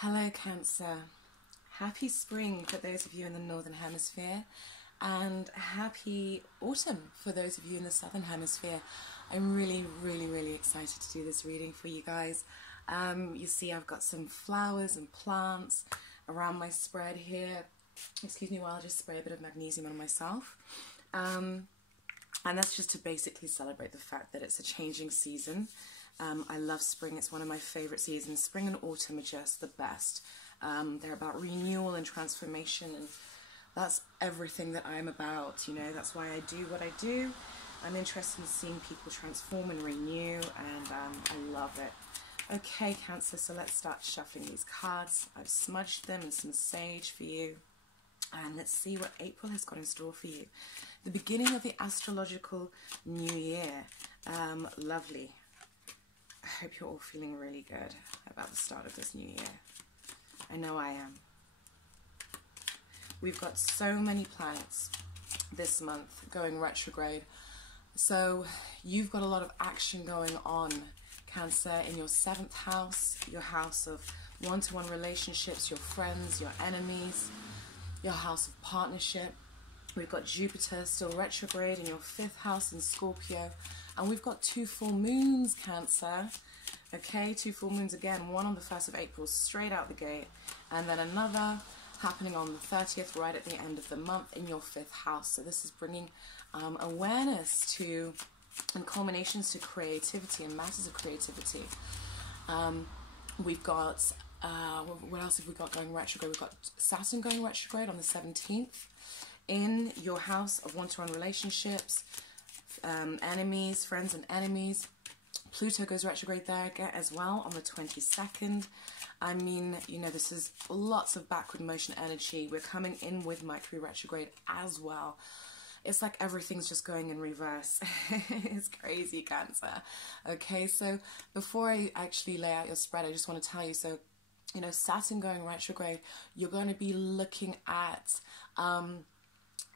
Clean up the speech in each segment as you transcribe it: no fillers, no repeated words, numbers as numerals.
Hello Cancer, happy spring for those of you in the Northern Hemisphere and happy autumn for those of you in the Southern Hemisphere. I'm really excited to do this reading for you guys. You see I've got some flowers and plants around my spread here. Excuse me while I just spray a bit of magnesium on myself. And that's just to basically celebrate the fact that it's a changing season. I love spring. It's one of my favorite seasons. Spring and autumn are just the best. They're about renewal and transformation, and that's everything that I'm about, you know. That's why I do what I do. I'm interested in seeing people transform and renew, and I love it. Okay, Cancer, so let's start shuffling these cards. I've smudged them in some sage for you. And let's see what April has got in store for you. The beginning of the astrological new year. Lovely. I hope you're all feeling really good about the start of this new year. I know I am. We've got so many planets this month going retrograde. So you've got a lot of action going on, Cancer, in your 7th house, your house of one-to-one relationships, your friends, your enemies, your house of partnership. We've got Jupiter still retrograde in your 5th house in Scorpio. And we've got 2 full moons, Cancer. Okay, 2 full moons again. One on the 1st of April, straight out the gate. And then another happening on the 30th, right at the end of the month in your 5th house. So this is bringing awareness to and culminations to creativity and matters of creativity. We've got, what else have we got going retrograde? We've got Saturn going retrograde on the 17th in your house of one-to-one relationships, enemies, friends and enemies. Pluto goes retrograde there again as well on the 22nd. I mean, you know, this is lots of backward motion energy. We're coming in with Mercury retrograde as well. It's like everything's just going in reverse. It's crazy, Cancer. Okay, so before I actually lay out your spread, I just want to tell you, so, you know, Saturn going retrograde, you're going to be looking at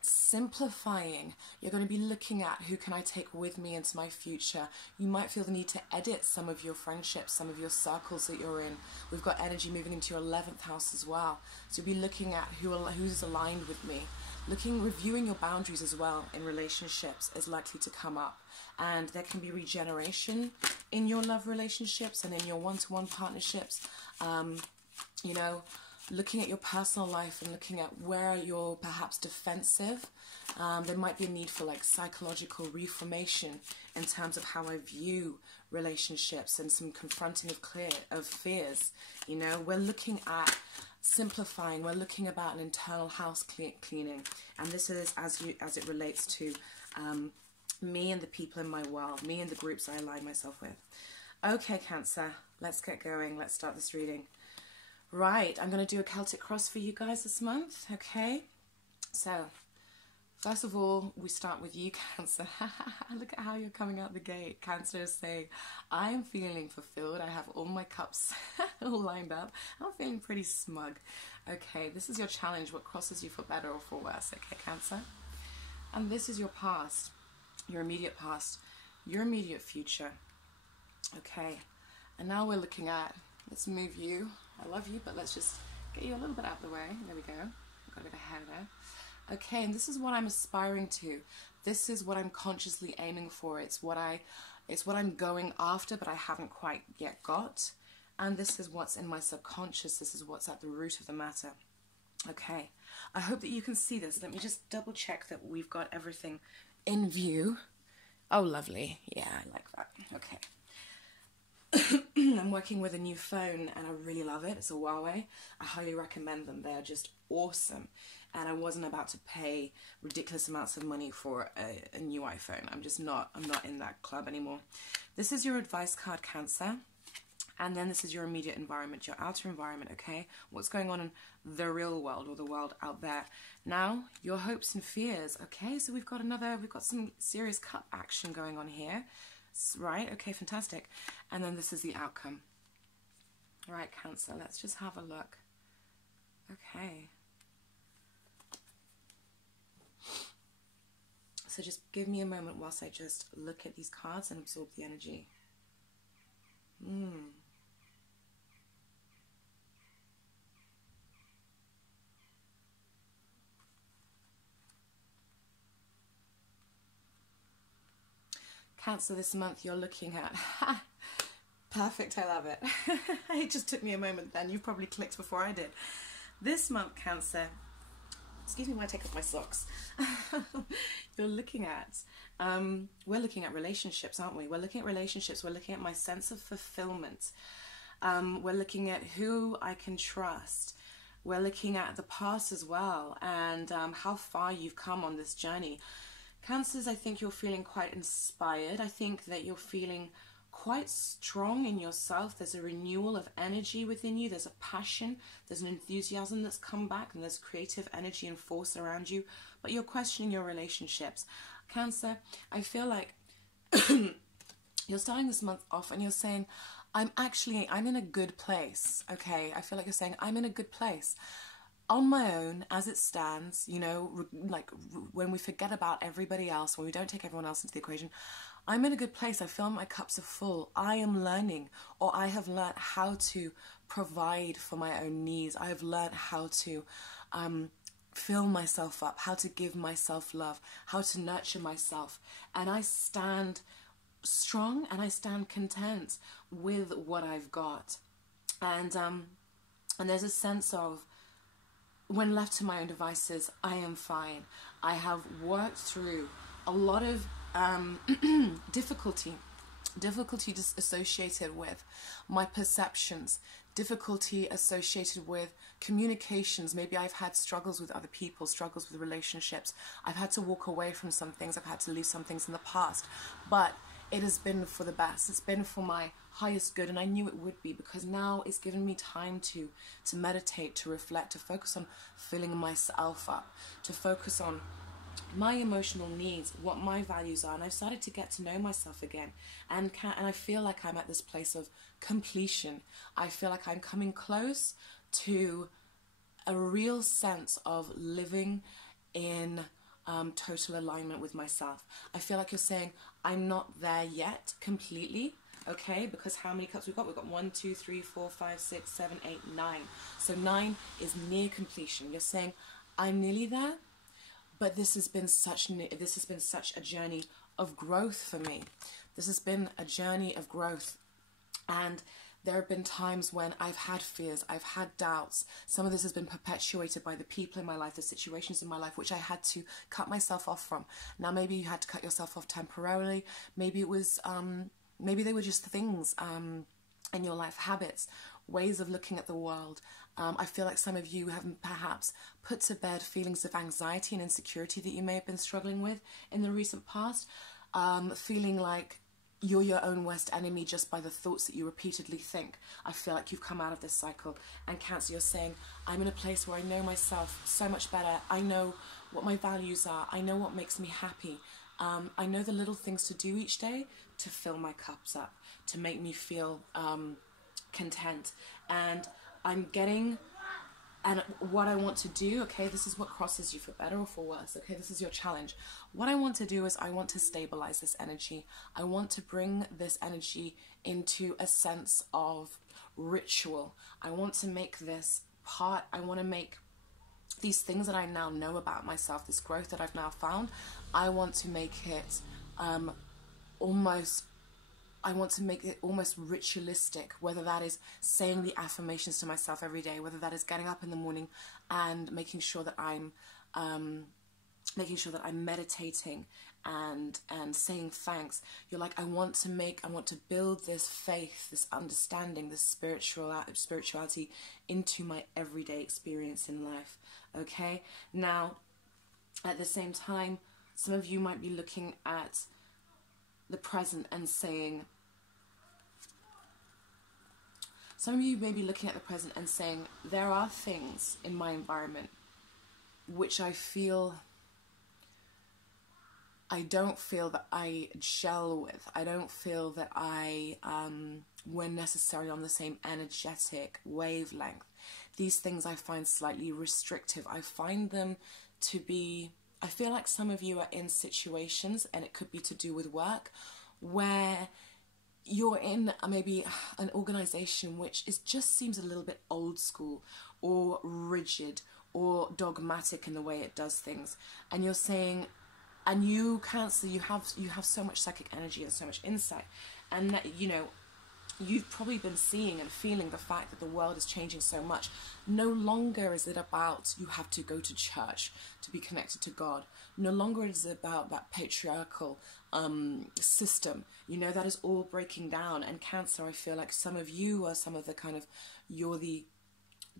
simplifying. You're going to be looking at who can I take with me into my future. You might feel the need to edit some of your friendships, some of your circles that you're in. We've got energy moving into your 11th house as well. So be looking at who's aligned with me. Reviewing your boundaries as well in relationships is likely to come up. And there can be regeneration in your love relationships and in your one-to-one partnerships. You know, looking at your personal life and looking at where you're perhaps defensive. There might be a need for like psychological reformation in terms of how I view relationships and some confronting of fears. You know, we're looking at simplifying. We're looking about an internal house cleaning, and this is as it relates to me and the people in my world, me and the groups I align myself with. Okay, Cancer, let's get going. Let's start this reading. Right, I'm going to do a Celtic cross for you guys this month, okay? So, first of all, we start with you, Cancer. Look at how you're coming out the gate. Cancer is saying, I am feeling fulfilled. I have all my cups all lined up. I'm feeling pretty smug. Okay, this is your challenge. What crosses you for better or for worse, okay, Cancer? And this is your past, your immediate past, your immediate future. Okay, and now we're looking at, let's move you. I love you, but let's just get you a little bit out of the way. There we go. Got a bit of hair there. Okay, and this is what I'm aspiring to. This is what I'm consciously aiming for. It's what I'm going after, but I haven't quite yet got. And this is what's in my subconscious. This is what's at the root of the matter. Okay, I hope that you can see this. Let me just double check that we've got everything in view. Oh, lovely. Yeah, I like that. Okay. I'm working with a new phone and I really love it. It's a Huawei. I highly recommend them. They're just awesome. And I wasn't about to pay ridiculous amounts of money for a new iPhone. I'm not in that club anymore. This is your advice card, Cancer. And then this is your immediate environment, your outer environment, okay? What's going on in the real world or the world out there. Now, your hopes and fears, okay? So we've got some serious cup action going on here. Right, okay, fantastic. And then this is the outcome. Right, Cancer, let's just have a look. Okay. So just give me a moment whilst I just look at these cards and absorb the energy. Cancer, this month you're looking at... Perfect, I love it. It just took me a moment then. You probably clicked before I did. This month, Cancer... Excuse me when I take off my socks. You're looking at... we're looking at relationships, aren't we? We're looking at relationships. We're looking at my sense of fulfillment. We're looking at who I can trust. We're looking at the past as well, and how far you've come on this journey. Cancers, I think you're feeling quite inspired. I think that you're feeling quite strong in yourself. There's a renewal of energy within you. There's a passion. There's an enthusiasm that's come back, and there's creative energy and force around you. But you're questioning your relationships. Cancer, I feel like you're starting this month off and you're saying, I'm in a good place, okay? I feel like you're saying, I'm in a good place. On my own, as it stands, you know, like when we forget about everybody else, when we don't take everyone else into the equation, I'm in a good place. I feel my cups are full. I am learning, or I have learned how to provide for my own needs. I have learned how to fill myself up, how to give myself love, how to nurture myself. And I stand strong and I stand content with what I've got. And there's a sense of, when left to my own devices, I am fine. I have worked through a lot of difficulty just associated with my perceptions, difficulty associated with communications. Maybe I've had struggles with other people, struggles with relationships. I've had to walk away from some things. I've had to leave some things in the past. But it has been for the best. It's been for my highest good, and I knew it would be, because now it's given me time to meditate, to reflect, to focus on filling myself up, to focus on my emotional needs, what my values are, and I've started to get to know myself again, and I feel like I'm at this place of completion. I feel like I'm coming close to a real sense of living in total alignment with myself. I feel like you're saying, I'm not there yet completely, okay? Because how many cups we've got? We've got 1, 2, 3, 4, 5, 6, 7, 8, 9. So 9 is near completion. You're saying, I'm nearly there, but this has been such a journey of growth for me. This has been a journey of growth, and there have been times when I've had fears, I've had doubts. Some of this has been perpetuated by the people in my life, the situations in my life, which I had to cut myself off from. Now, maybe you had to cut yourself off temporarily. Maybe it was, maybe they were just things in your life, habits, ways of looking at the world. I feel like some of you have perhaps put to bed feelings of anxiety and insecurity that you may have been struggling with in the recent past, feeling like you're your own worst enemy just by the thoughts that you repeatedly think. I feel like you've come out of this cycle. And Cancer, you're saying, I'm in a place where I know myself so much better. I know what my values are. I know what makes me happy. I know the little things to do each day to fill my cups up, to make me feel content. And I'm getting... And what I want to do, okay, this is what crosses you for better or for worse, okay, this is your challenge. What I want to do is I want to stabilize this energy. I want to bring this energy into a sense of ritual. I want to make this part, I want to make these things that I now know about myself, this growth that I've now found, I want to make it almost ritualistic, whether that is saying the affirmations to myself every day, whether that is getting up in the morning and making sure that I'm meditating and saying thanks. You're like, I want to build this faith, this understanding, this spirituality into my everyday experience in life. Okay? Now, at the same time, some of you might be looking at the present and saying, there are things in my environment which I don't feel that I gel with. I don't feel that we're necessarily on the same energetic wavelength. These things I find slightly restrictive. I find them to be... I feel like some of you are in situations, and it could be to do with work, where you're in maybe an organization which just seems a little bit old school or rigid or dogmatic in the way it does things. And you're saying, And you, Cancer, you have so much psychic energy and so much insight, and that, you know, you've probably been seeing and feeling the fact that the world is changing so much. No longer is it about you have to go to church to be connected to God. No longer is it about that patriarchal system. You know, that is all breaking down. And Cancer, I feel like some of you are some of the kind of, you're the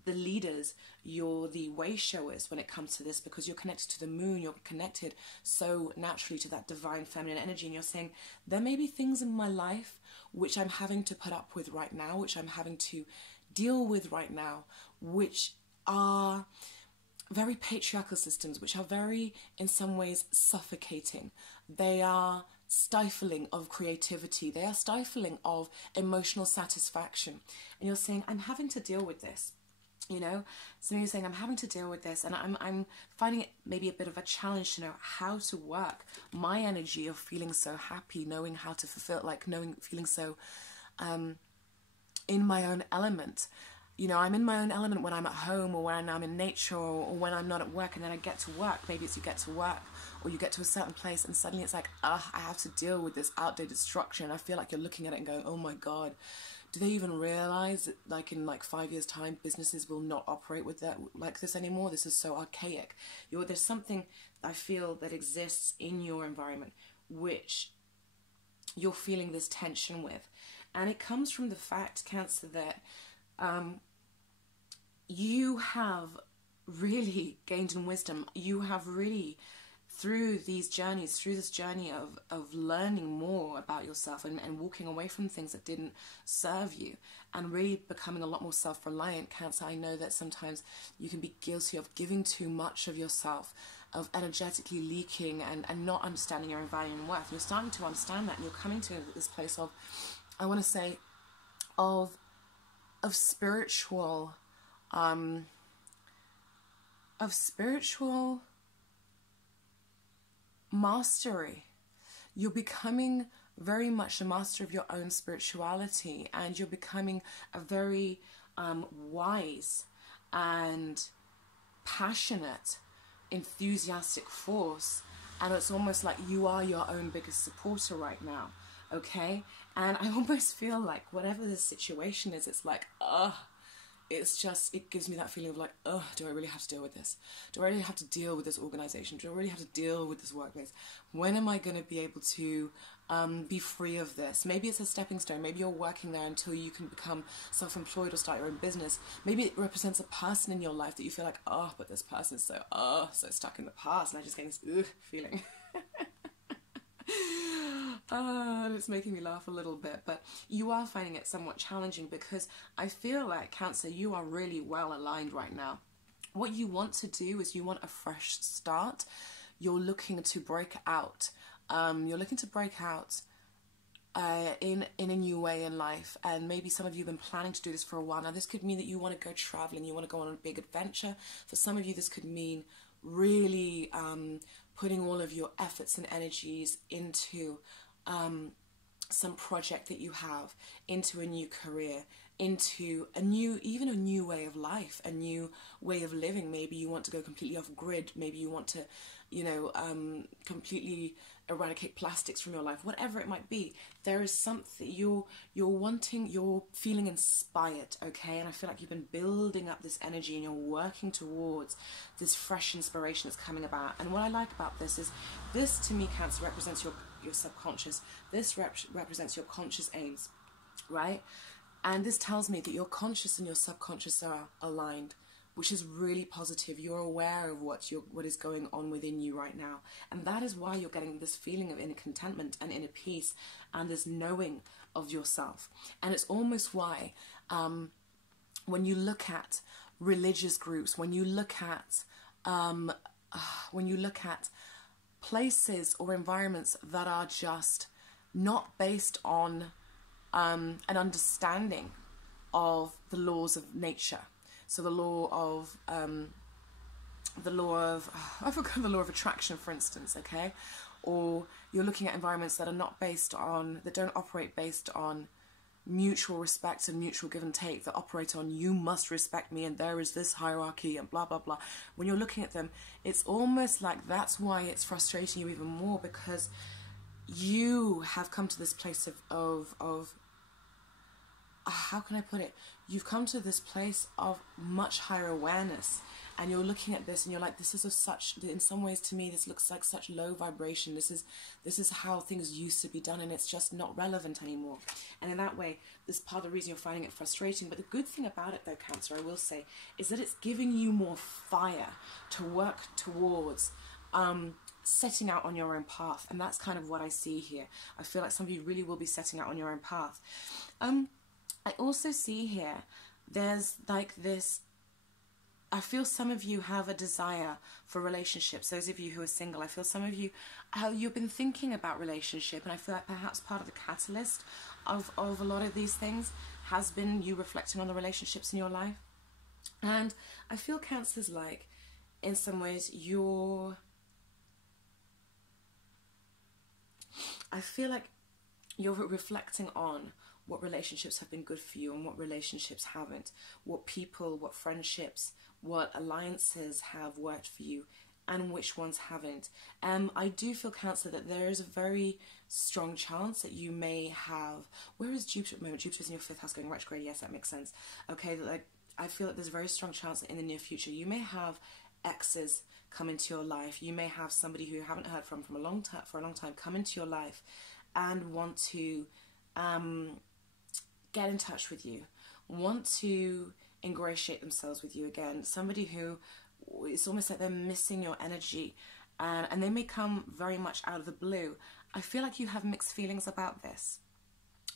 leaders, you're the way showers when it comes to this, because you're connected to the moon, you're connected so naturally to that divine feminine energy, and you're saying, there may be things in my life which I'm having to put up with right now, which I'm having to deal with right now, which are very patriarchal systems, which are very, in some ways, suffocating. They are stifling of creativity. They are stifling of emotional satisfaction. And you're saying, I'm having to deal with this. You know, so you're saying, I'm having to deal with this, and I'm finding it maybe a bit of a challenge to know how to work my energy of feeling so happy, knowing how to fulfill, like feeling so in my own element. You know, I'm in my own element when I'm at home, or when I'm in nature, or when I'm not at work, and then I get to work. Maybe it's you get to work, or you get to a certain place, and suddenly it's like, I have to deal with this outdated structure, and I feel like you're looking at it and going, oh my God, do they even realize that, like, in like 5 years' time, businesses will not operate with that like this anymore? This is so archaic. There's something I feel that exists in your environment which you're feeling this tension with, and it comes from the fact, Cancer, that you have really gained in wisdom. You have really, through these journeys, through this journey of learning more about yourself and walking away from things that didn't serve you, and really becoming a lot more self-reliant, Cancer, I know that sometimes you can be guilty of giving too much of yourself, of energetically leaking and not understanding your own value and worth. You're starting to understand that, and you're coming to this place of, I want to say, of spiritual, mastery. You're becoming very much a master of your own spirituality, and you're becoming a very wise and passionate, enthusiastic force, and it's almost like you are your own biggest supporter right now, okay? And I almost feel like whatever the situation is, it's like, it's just, it gives me that feeling of like, do I really have to deal with this? Do I really have to deal with this organization? Do I really have to deal with this workplace? When am I going to be able to be free of this? Maybe it's a stepping stone. Maybe you're working there until you can become self-employed or start your own business. Maybe it represents a person in your life that you feel like, but this person is so stuck in the past, and I just get this feeling. And it's making me laugh a little bit, but you are finding it somewhat challenging, because I feel like, Cancer, you are really well aligned right now. What you want to do is you want a fresh start. You're looking to break out. You're looking to break out in a new way in life, and maybe some of you have been planning to do this for a while. Now, this could mean that you want to go traveling, you want to go on a big adventure. For some of you, this could mean really putting all of your efforts and energies into some project that you have, into a new career, into even a new way of life, a new way of living. Maybe you want to go completely off grid. Maybe you want to, completely eradicate plastics from your life. Whatever it might be, there is something you're feeling inspired, okay? And I feel like you've been building up this energy, and you're working towards this fresh inspiration that's coming about. And what I like about this is, this to me, Cancer, represents your subconscious. This represents your conscious aims, right? And this tells me that your conscious and your subconscious are aligned, which is really positive. You're aware of what is going on within you right now, and that is why you're getting this feeling of inner contentment and inner peace, and this knowing of yourself. And it's almost why when you look at religious groups, when you look at places or environments that are just not based on an understanding of the laws of nature. So the law of I forgot the law of attraction, for instance, okay? Or you're looking at environments that are not based on, that don't operate based on mutual respect and mutual give and take that operate on you must respect me and there is this hierarchy and blah blah blah. When you're looking at them, it's almost like that's why it's frustrating you even more, because you have come to this place of how can I put it? You've come to this place of much higher awareness, and you're looking at this and you're like, this is in some ways to me, this looks like such low vibration. This is how things used to be done, and it's just not relevant anymore. And in that way, this is part of the reason you're finding it frustrating. But the good thing about it though, Cancer, I will say, is that it's giving you more fire to work towards setting out on your own path. And that's kind of what I see here. I feel like some of you really will be setting out on your own path. I also see here, there's like this, I feel some of you have a desire for relationships. Those of you who are single, I feel some of you, you've been thinking about relationship, and I feel like perhaps part of the catalyst of a lot of these things has been you reflecting on the relationships in your life. And I feel Cancer's like, in some ways, I feel like you're reflecting on what relationships have been good for you and what relationships haven't, what people, what friendships, what alliances have worked for you and which ones haven't. I do feel, Cancer, that there is a very strong chance that you may have, where is Jupiter at the moment? Jupiter's in your 5th house going retrograde. Yes, that makes sense. Okay, like I feel that there's a very strong chance that in the near future you may have exes come into your life. You may have somebody who you haven't heard from a long time come into your life and want to get in touch with you, want to ingratiate themselves with you again. Somebody who, it's almost like they're missing your energy, and they may come very much out of the blue. I feel like you have mixed feelings about this.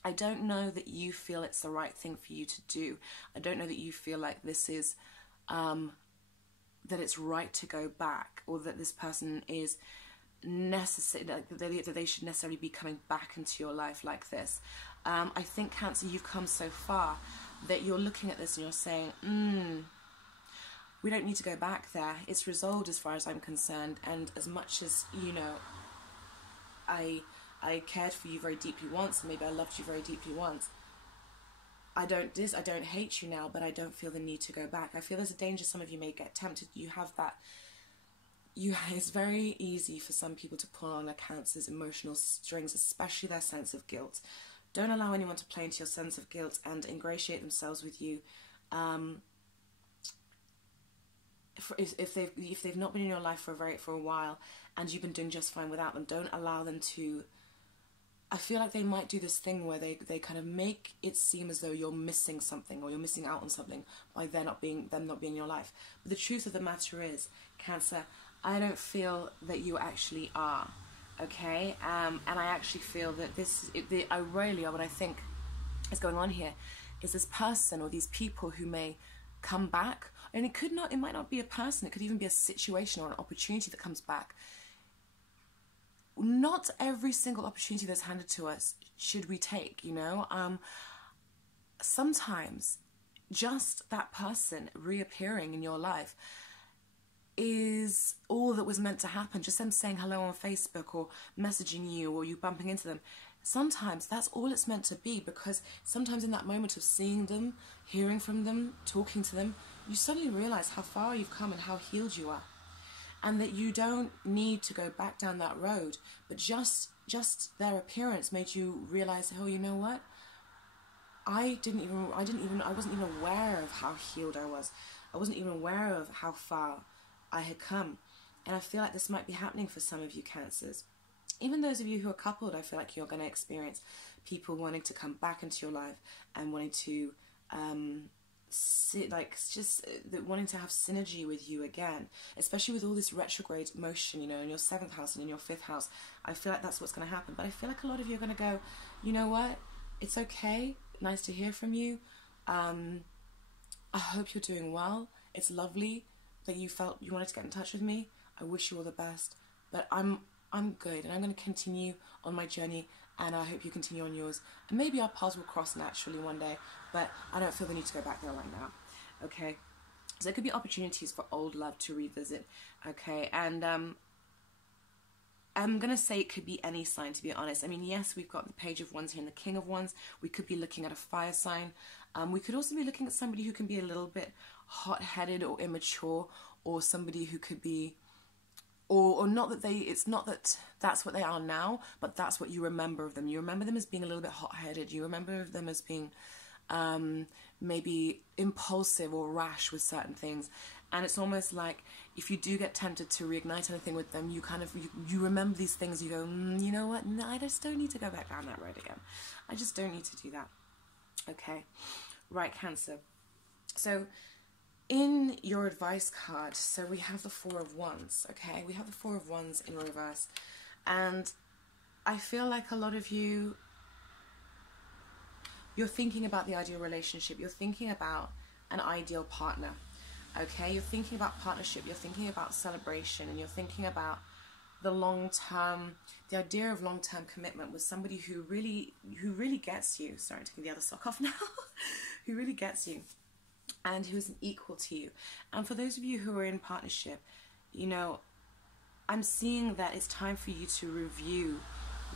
I don't know that you feel it's the right thing for you to do. I don't know that you feel like this is, that it's right to go back, or that this person is necessary, like that they should necessarily be coming back into your life like this. I think, Cancer, you've come so far that you're looking at this and you're saying, we don't need to go back there. It's resolved as far as I'm concerned. And as much as, you know, I cared for you very deeply once, and maybe I loved you very deeply once, I don't hate you now, but I don't feel the need to go back. I feel there's a danger some of you may get tempted. You have that. It's very easy for some people to pull on a Cancer's emotional strings, especially their sense of guilt. Don't allow anyone to play into your sense of guilt and ingratiate themselves with you. If they've not been in your life for a while, and you've been doing just fine without them, don't allow them to. I feel like they might do this thing where they kind of make it seem as though you're missing something, or you're missing out on something by them not being in your life. But the truth of the matter is, Cancer, I don't feel that you actually are. Okay, and I actually feel that what I think is going on here is this person or these people who may come back, and it might not be a person, it could even be a situation or an opportunity that comes back. Not every single opportunity that's handed to us should we take, you know. Sometimes just that person reappearing in your life is all that was meant to happen. Just them saying hello on Facebook or messaging you or you bumping into them. Sometimes that's all it's meant to be, because sometimes in that moment of seeing them, hearing from them, talking to them, you suddenly realize how far you've come and how healed you are. And that you don't need to go back down that road, but just their appearance made you realize, oh, you know what? I wasn't even aware of how healed I was. I wasn't even aware of how far I had come. And I feel like this might be happening for some of you Cancers. Even those of you who are coupled, I feel like you're going to experience people wanting to come back into your life and wanting to wanting to have synergy with you again, especially with all this retrograde motion, you know, in your 7th house and in your 5th house. I feel like that's what's going to happen. But I feel like a lot of you are going to go, you know what, it's okay, nice to hear from you, I hope you're doing well, it's lovely that you felt you wanted to get in touch with me, I wish you all the best, but I'm good, and I'm going to continue on my journey, and I hope you continue on yours, and maybe our paths will cross naturally one day, but I don't feel the need to go back there right now. Okay, so there could be opportunities for old love to revisit. Okay, and I'm going to say it could be any sign, to be honest. I mean, yes, we've got the Page of Wands here and the King of Wands. We could be looking at a fire sign. We could also be looking at somebody who can be a little bit hot-headed or immature, or somebody who could be, or not that it's not that that's what they are now, but that's what you remember of them. You remember them as being a little bit hot-headed. You remember them as being maybe impulsive or rash with certain things. And it's almost like if you do get tempted to reignite anything with them, you remember these things. You go, you know what? No, I just don't need to go back down that road again. I just don't need to do that. Okay, right, Cancer. So in your advice card, so we have the Four of Wands. Okay, we have the Four of Wands in reverse, and I feel like a lot of you're thinking about the ideal relationship. You're thinking about an ideal partner. Okay, you're thinking about partnership, you're thinking about celebration, and you're thinking about the the idea of long-term commitment with somebody who really gets you. Sorry, I'm taking the other sock off now. Who really gets you and who's an equal to you. And for those of you who are in partnership, you know, I'm seeing that it's time for you to review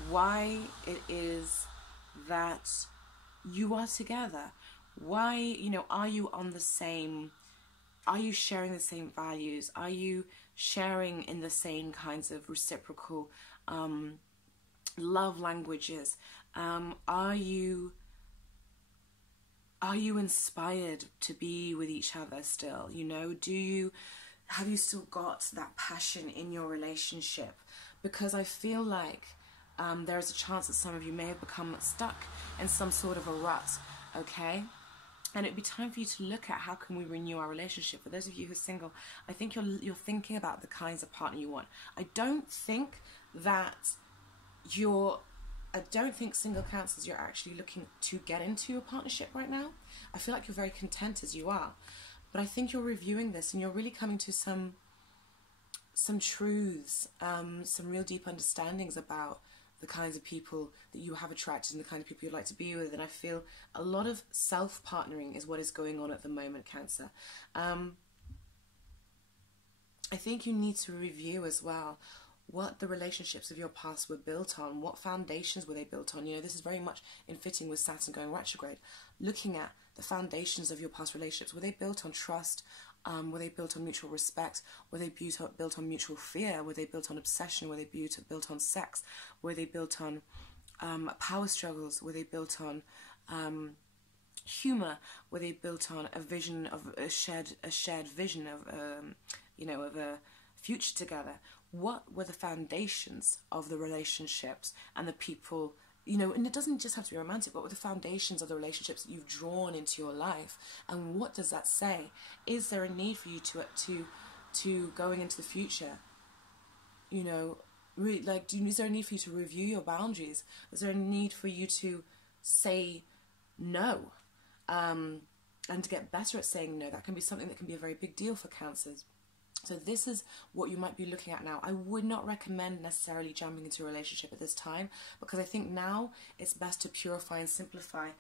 why it is that you are together. Why, you know, are you sharing the same values? Are you sharing in the same kinds of reciprocal love languages? Are you inspired to be with each other still? You know, have you still got that passion in your relationship? Because I feel like there is a chance that some of you may have become stuck in some sort of a rut, okay? And it'd be time for you to look at how can we renew our relationship. For those of you who are single, I think you're thinking about the kinds of partner you want. I don't think single Cancers, you're actually looking to get into a partnership right now. I feel like you're very content as you are. But I think you're reviewing this and you're really coming to some truths, some real deep understandings about the kinds of people that you have attracted and the kind of people you'd like to be with. And I feel a lot of self-partnering is what is going on at the moment, Cancer. I think you need to review as well what the relationships of your past were built on. What foundations were they built on? You know, this is very much in fitting with Saturn going retrograde. Looking at the foundations of your past relationships. Were they built on trust? Were they built on mutual respect? Were they built on mutual fear? Were they built on obsession? Were they built on sex? Were they built on power struggles? Were they built on humor? Were they built on a vision of a shared vision of of a future together? What were the foundations of the relationships and the people? You know, and it doesn't just have to be romantic, but what are the foundations of the relationships that you've drawn into your life? And what does that say? Is there a need for you to going into the future, you know, really, like, is there a need for you to review your boundaries? Is there a need for you to say no? And to get better at saying no, that can be something that can be a very big deal for Cancers. So this is what you might be looking at now. I would not recommend necessarily jumping into a relationship at this time, because I think now it's best to purify and simplify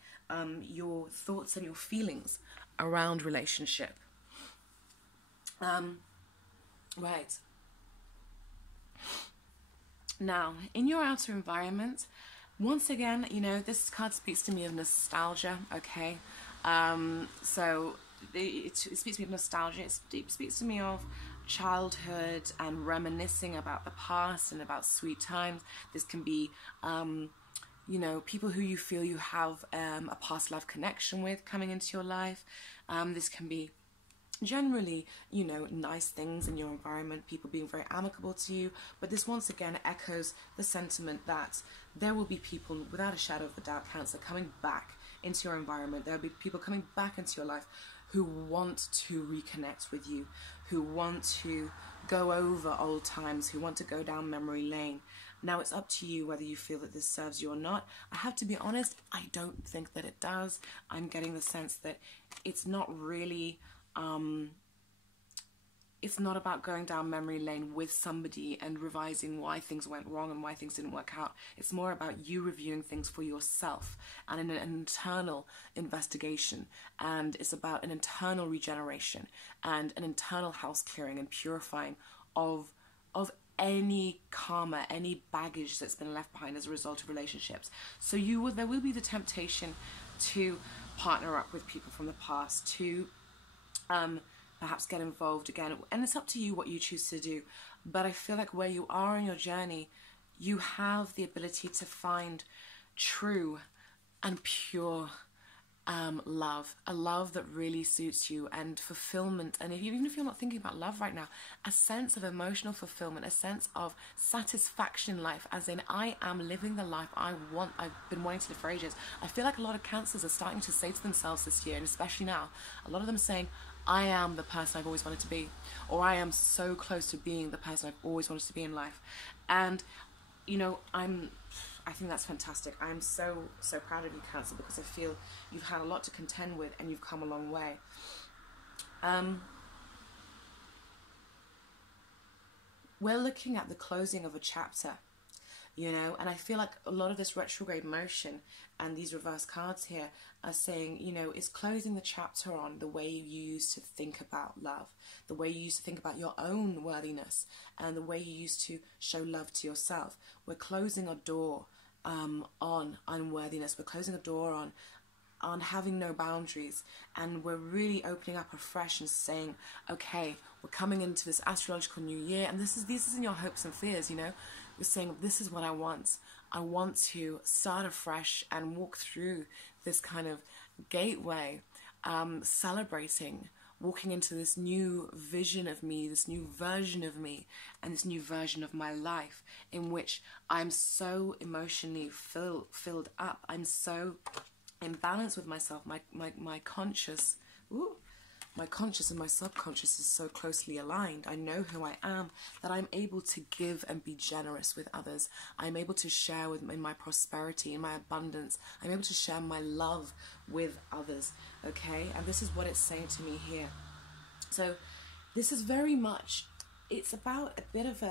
your thoughts and your feelings around relationship. Right. Now, in your outer environment, once again, you know, this card speaks to me of nostalgia, okay? So it speaks to me of nostalgia. It speaks to me of childhood and reminiscing about the past and about sweet times. This can be, you know, people who you feel you have a past life connection with coming into your life. This can be generally, you know, nice things in your environment, people being very amicable to you. But this once again echoes the sentiment that there will be people, without a shadow of a doubt, Cancer, coming back into your environment. There will be people coming back into your life who want to reconnect with you, who want to go over old times, who want to go down memory lane. Now it's up to you whether you feel that this serves you or not. I have to be honest, I don't think that it does. I'm getting the sense that it's not really, it's not about going down memory lane with somebody and revising why things went wrong and why things didn't work out. It's more about you reviewing things for yourself and an internal investigation. And it's about an internal regeneration and an internal house clearing and purifying of any karma, any baggage that's been left behind as a result of relationships. So there will be the temptation to partner up with people from the past, to perhaps get involved again. And it's up to you what you choose to do. But I feel like where you are in your journey, you have the ability to find true and pure love, a love that really suits you, and fulfillment. And even if you're not thinking about love right now, a sense of emotional fulfillment, a sense of satisfaction in life, as in, I am living the life I want, I've been wanting to live for ages. I feel like a lot of Cancers are starting to say to themselves this year, and especially now, a lot of them are saying, I am the person I've always wanted to be, or I am so close to being the person I've always wanted to be in life. And I think that's fantastic. I'm so proud of you, Cancer, because I feel you've had a lot to contend with and you've come a long way. We're looking at the closing of a chapter, and I feel like a lot of this retrograde motion and these reverse cards here are saying, it's closing the chapter on the way you used to think about love, the way you used to think about your own worthiness, and the way you used to show love to yourself. We're closing a door on unworthiness. We're closing a door on having no boundaries, and we're really opening up afresh and saying, okay, we're coming into this astrological new year, and this is in your hopes and fears. We're saying, this is what I want. I want to start afresh and walk through this kind of gateway, celebrating, walking into this new vision of me, this new version of me, and this new version of my life, in which I'm so emotionally filled up. I'm so in balance with myself. My conscious, my conscious and my subconscious is so closely aligned. I know who I am, that I'm able to give and be generous with others. I'm able to share in my prosperity, in my abundance. I'm able to share my love with others, okay? And this is what it's saying to me here. So this is very much, it's about a bit of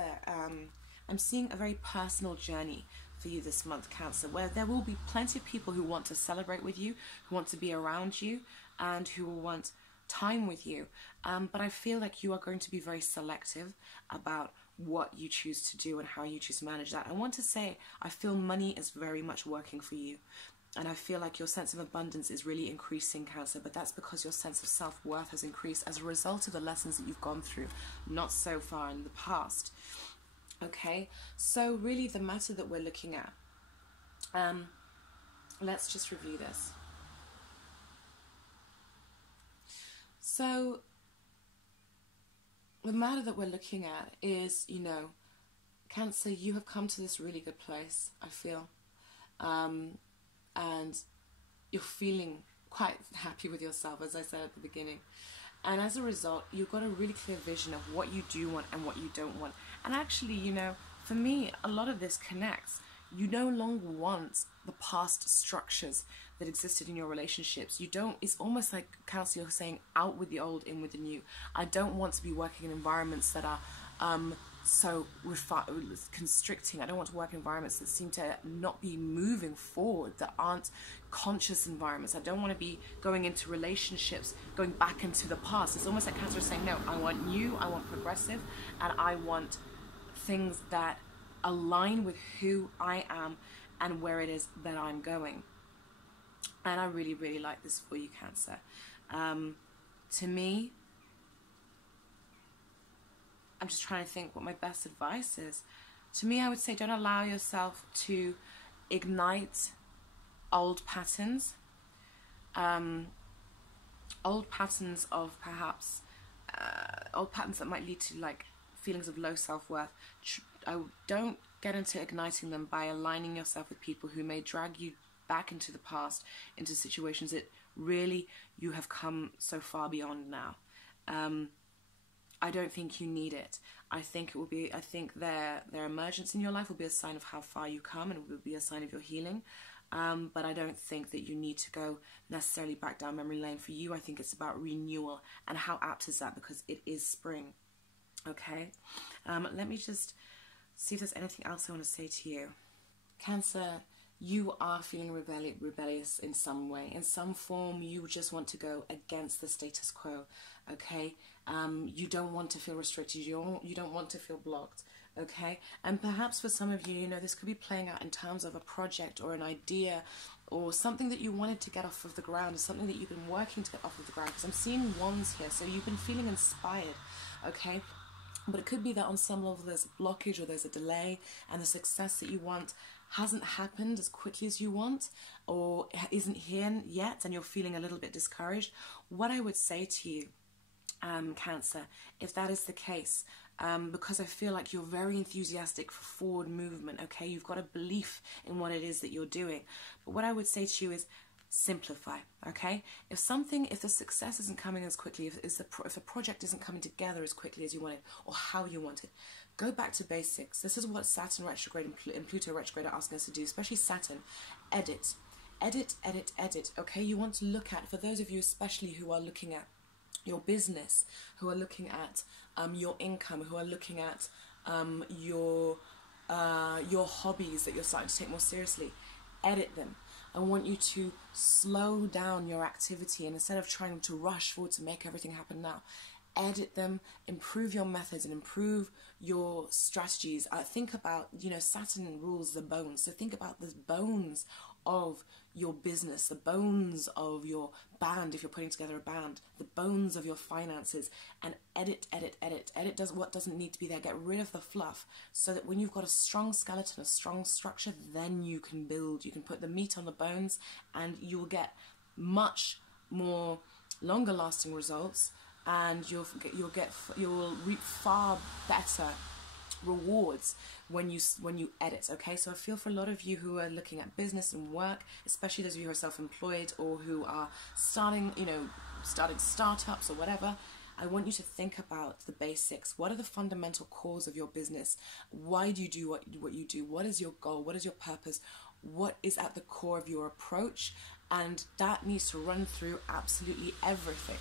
I'm seeing a very personal journey for you this month, Cancer, where there will be plenty of people who want to celebrate with you, who want to be around you, and who will want time with you. But I feel like you are going to be very selective about what you choose to do and how you choose to manage that. I want to say, I feel money is very much working for you. And I feel like your sense of abundance is really increasing, Cancer, but that's because your sense of self-worth has increased as a result of the lessons that you've gone through, not so far in the past. Okay, so really the matter that we're looking at, let's just review this. So the matter that we're looking at is, Cancer, you have come to this really good place, I feel. And you're feeling quite happy with yourself, as I said at the beginning. And as a result, you've got a really clear vision of what you do want and what you don't want. And actually, for me, a lot of this connects. You no longer want the past structures that existed in your relationships. It's almost like, Cancer, you're saying, out with the old, in with the new. I don't want to be working in environments that are so constricting. I don't want to work in environments that seem to not be moving forward, that aren't conscious environments. I don't want to be going into relationships, going back into the past. It's almost like Cancer is saying, no, I want new, I want progressive, and I want things that align with who I am and where it is that I'm going. And I really, really like this for you, Cancer. To me, I'm just trying to think what my best advice is. To me, I would say, don't allow yourself to ignite old patterns. Old patterns of perhaps, old patterns that might lead to like feelings of low self-worth. Don't get into igniting them by aligning yourself with people who may drag you back into the past, into situations that really you have come so far beyond now. I don't think you need it. I think their emergence in your life will be a sign of how far you come, and it will be a sign of your healing. But I don't think that you need to go necessarily back down memory lane. For you, I think it's about renewal. And how apt is that? Because it is spring. Okay? Let me just see if there's anything else I want to say to you. Cancer, you are feeling rebellious in some way. In some form, you just want to go against the status quo, okay? You don't want to feel restricted. You don't want to feel blocked, okay? And perhaps for some of you, you know, this could be playing out in terms of a project or an idea or something that you wanted to get off of the ground, or something that you've been working to get off of the ground, because I'm seeing wands here, so you've been feeling inspired, okay? But it could be that on some level there's a blockage or there's a delay, and the success that you want hasn't happened as quickly as you want, or isn't here yet, and you're feeling a little bit discouraged. What I would say to you, Cancer, if that is the case, because I feel like you're very enthusiastic for forward movement, okay? You've got a belief in what it is that you're doing. But what I would say to you is simplify, okay? If the success isn't coming as quickly, if the project isn't coming together as quickly as you wanted or how you wanted, go back to basics. This is what Saturn retrograde and Pluto retrograde are asking us to do, especially Saturn. Edit, edit, edit, edit, okay? You want to look at, for those of you especially who are looking at your business, who are looking at your income, who are looking at your hobbies that you're starting to take more seriously, edit them. I want you to slow down your activity, and instead of trying to rush forward to make everything happen now, edit them, improve your methods and improve your strategies. Think about, you know, Saturn rules the bones, so think about the bones of your business, the bones of your band, if you're putting together a band, the bones of your finances, and edit does what doesn't need to be there. Get rid of the fluff, so that when you've got a strong skeleton, a strong structure, then you can build, you can put the meat on the bones, and you'll get much more longer lasting results, and you'll reap far better rewards when you edit, okay? So I feel for a lot of you who are looking at business and work, especially those of you who are self-employed or who are starting startups or whatever, I want you to think about the basics. What are the fundamental cores of your business? Why do you do what you do? What is your goal? What is your purpose? What is at the core of your approach? And that needs to run through absolutely everything.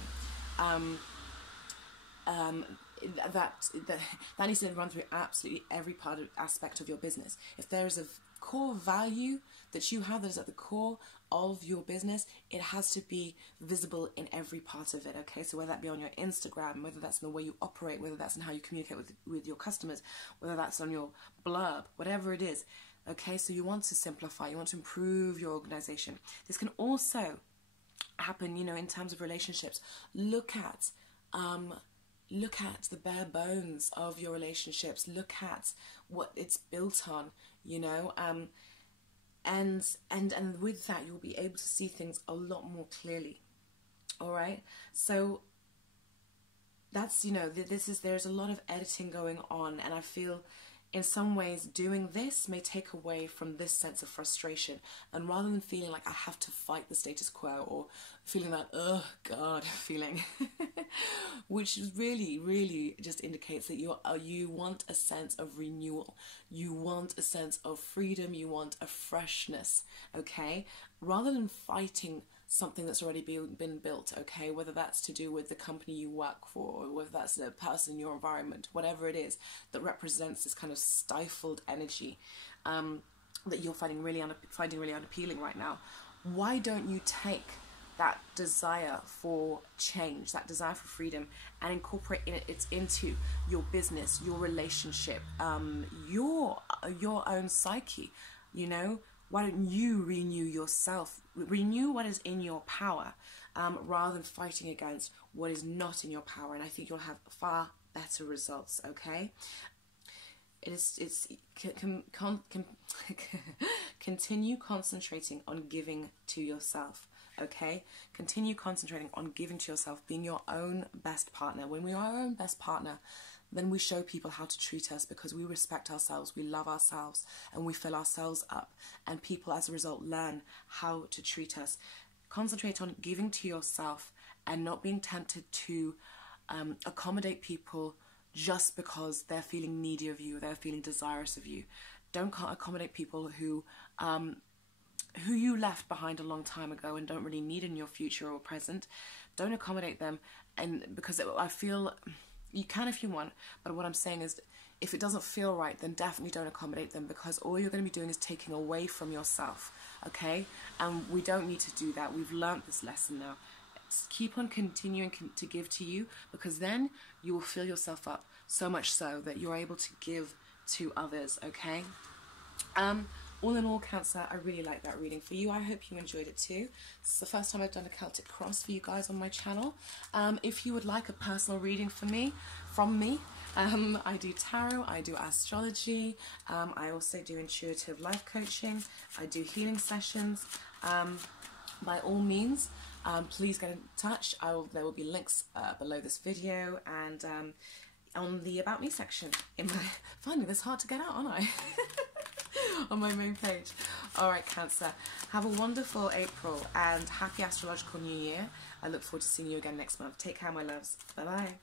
That needs to run through absolutely every aspect of your business. If there is a core value that you have that is at the core of your business, it has to be visible in every part of it, okay? So whether that be on your Instagram, whether that's in the way you operate, whether that's in how you communicate with your customers, whether that's on your blurb, whatever it is, okay? So you want to simplify, you want to improve your organization. This can also happen, you know, in terms of relationships. Look at the bare bones of your relationships. Look at what it's built on, you know, and with that you'll be able to see things a lot more clearly. All right, so that's, you know, there's a lot of editing going on, and I feel in some ways doing this may take away from this sense of frustration, and rather than feeling like I have to fight the status quo, or feeling that oh god feeling which is really just indicates that you want a sense of renewal, you want a sense of freedom, you want a freshness, okay? Rather than fighting something that's already been built, okay? Whether that's to do with the company you work for, or whether that's a person in your environment, whatever it is that represents this kind of stifled energy that you're finding really unappealing right now. Why don't you take that desire for change, that desire for freedom, and incorporate it into your business, your relationship, your own psyche, you know? Why don't you renew yourself, renew what is in your power, rather than fighting against what is not in your power? And I think you'll have far better results, okay? Continue concentrating on giving to yourself, okay? Continue concentrating on giving to yourself, being your own best partner. When we are our own best partner, then we show people how to treat us, because we respect ourselves, we love ourselves, and we fill ourselves up, and people as a result learn how to treat us. Concentrate on giving to yourself and not being tempted to accommodate people just because they're feeling needy of you, they're feeling desirous of you. Don't accommodate people who you left behind a long time ago and don't really need in your future or present. Don't accommodate them, and because I feel you can if you want, but what I'm saying is if it doesn't feel right, then definitely don't accommodate them, because all you're going to be doing is taking away from yourself, okay? And we don't need to do that. We've learnt this lesson now. Keep on continuing to give to you, because then you will fill yourself up so much so that you're able to give to others, okay? All in all, Cancer, I really like that reading for you. I hope you enjoyed it too. This is the first time I've done a Celtic cross for you guys on my channel. If you would like a personal reading from me, I do tarot, I do astrology, I also do intuitive life coaching, I do healing sessions. By all means, please get in touch. There will be links below this video and on the About Me section. Finally, this hard to get out, aren't I? On my main page. Alright, Cancer, have a wonderful April and happy astrological new year. I look forward to seeing you again next month. Take care, my loves. Bye bye.